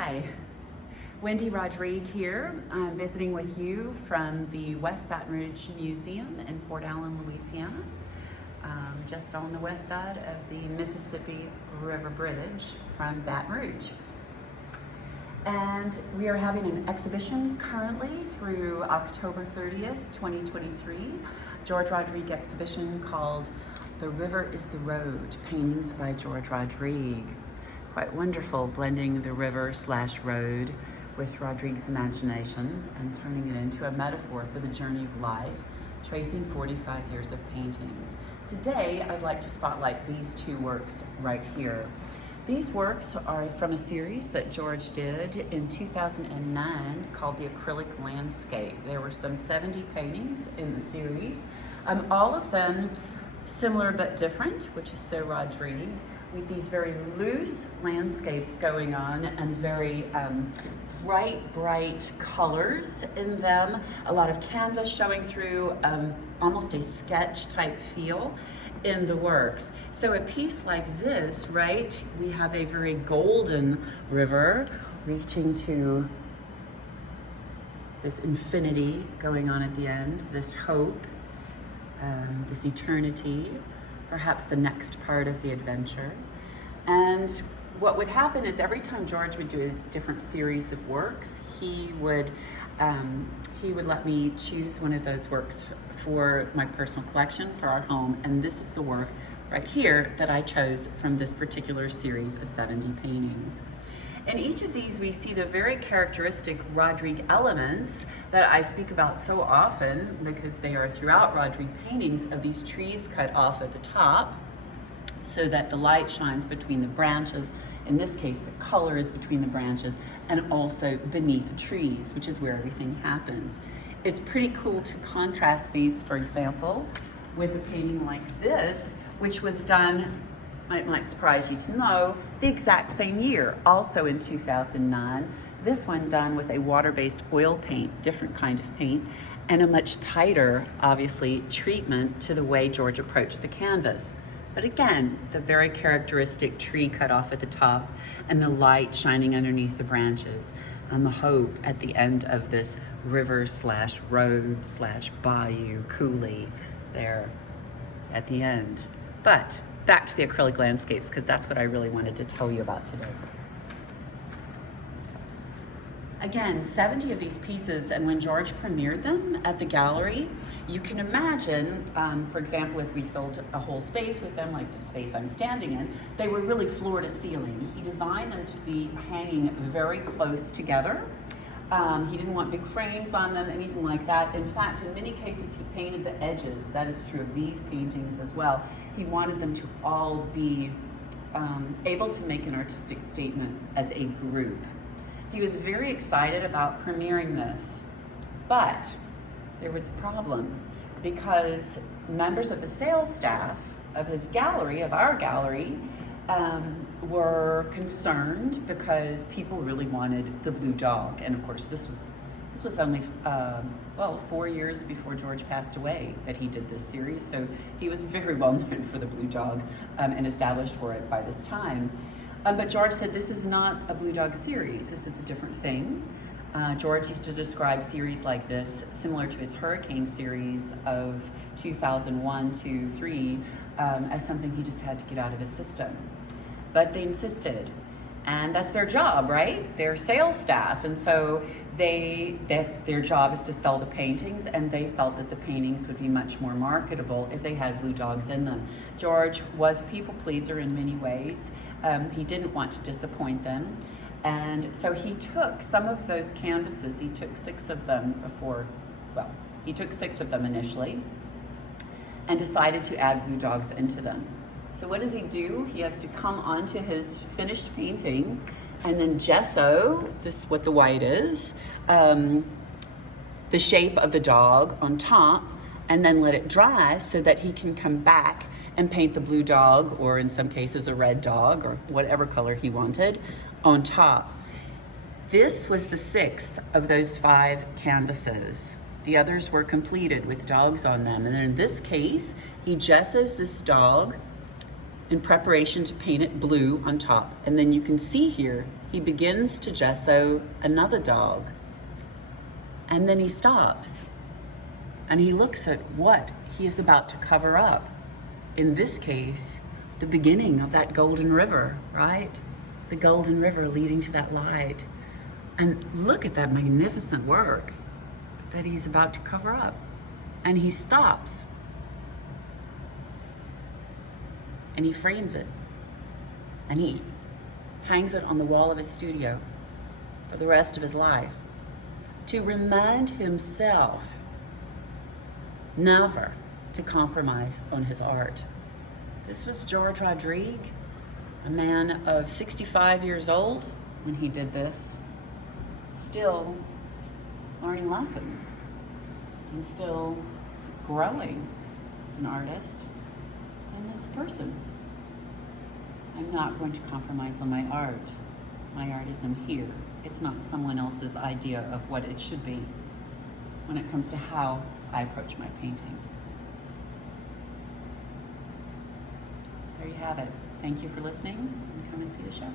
Hi, Wendy Rodrigue here. I'm visiting with you from the West Baton Rouge Museum in Port Allen, Louisiana, just on the west side of the Mississippi River Bridge from Baton Rouge. And we are having an exhibition currently through October 30th, 2023, George Rodrigue exhibition called The River is the Road, Paintings by George Rodrigue. Quite wonderful, blending the river/road with Rodrigue's imagination and turning it into a metaphor for the journey of life, tracing 45 years of paintings. Today, I'd like to spotlight these two works right here. These works are from a series that George did in 2009 called the Acrylic Landscape. There were some 70 paintings in the series, all of them similar but different, which is so Rodrigue, with these very loose landscapes going on and very bright colors in them. A lot of canvas showing through, almost a sketch type feel in the works. So a piece like this, right, we have a very golden river reaching to this infinity going on at the end, this hope, this eternity, perhaps the next part of the adventure. And what would happen is every time George would do a different series of works, he would let me choose one of those works for my personal collection, for our home, and this is the work right here that I chose from this particular series of 70 paintings. In each of these, we see the very characteristic Rodrigue elements that I speak about so often because they are throughout Rodrigue paintings, of these trees cut off at the top so that the light shines between the branches. In this case, the color is between the branches and also beneath the trees, which is where everything happens. It's pretty cool to contrast these, for example, with a painting like this, which was done, it might surprise you to know, the exact same year, also in 2009. This one done with a water-based oil paint, different kind of paint, and a much tighter, obviously, treatment to the way George approached the canvas. But again, the very characteristic tree cut off at the top and the light shining underneath the branches and the hope at the end of this river/road/bayou coulee there at the end. But back to the acrylic landscapes, because that's what I really wanted to tell you about today. Again, 70 of these pieces, and when George premiered them at the gallery, you can imagine, for example, if we filled a whole space with them, like the space I'm standing in, they were really floor to ceiling. He designed them to be hanging very close together. He didn't want big frames on them, anything like that. In fact, in many cases, he painted the edges. That is true of these paintings as well. He wanted them to all be able to make an artistic statement as a group. He was very excited about premiering this, but there was a problem because members of the sales staff of his gallery, of our gallery, were concerned because people really wanted the blue dog. And of course, this was only 4 years before George passed away that he did this series, so he was very well known for the blue dog and established for it by this time. But George said, this is not a blue dog series, this is a different thing. George used to describe series like this, similar to his hurricane series of 2001 to 3, as something he just had to get out of his system. But they insisted, and that's their job, right? They're sales staff, and so their job is to sell the paintings, and they felt that the paintings would be much more marketable if they had blue dogs in them. George was a people pleaser in many ways. He didn't want to disappoint them, and so he took some of those canvases, he took 6 of them he took 6 of them initially, and decided to add blue dogs into them. So what does he do? He has to come onto his finished painting and then gesso, this what the white is, the shape of the dog on top, and then let it dry so that he can come back and paint the blue dog, or in some cases a red dog, or whatever color he wanted, on top. This was the 6th of those 5 canvases. The others were completed with dogs on them. And then in this case, he gessos this dog in preparation to paint it blue on top. And then you can see here, he begins to gesso another dog. And then he stops and he looks at what he is about to cover up. In this case, the beginning of that golden river, right? The golden river leading to that light. And look at that magnificent work that he's about to cover up. And he stops. And he frames it. And he hangs it on the wall of his studio for the rest of his life, to remind himself never to compromise on his art. This was George Rodrigue, a man of 65 years old when he did this, still learning lessons and still growing as an artist and as a person. I'm not going to compromise on my art. My art isn't here. It's not someone else's idea of what it should be when it comes to how I approach my painting. There you have it. Thank you for listening, and come and see the show.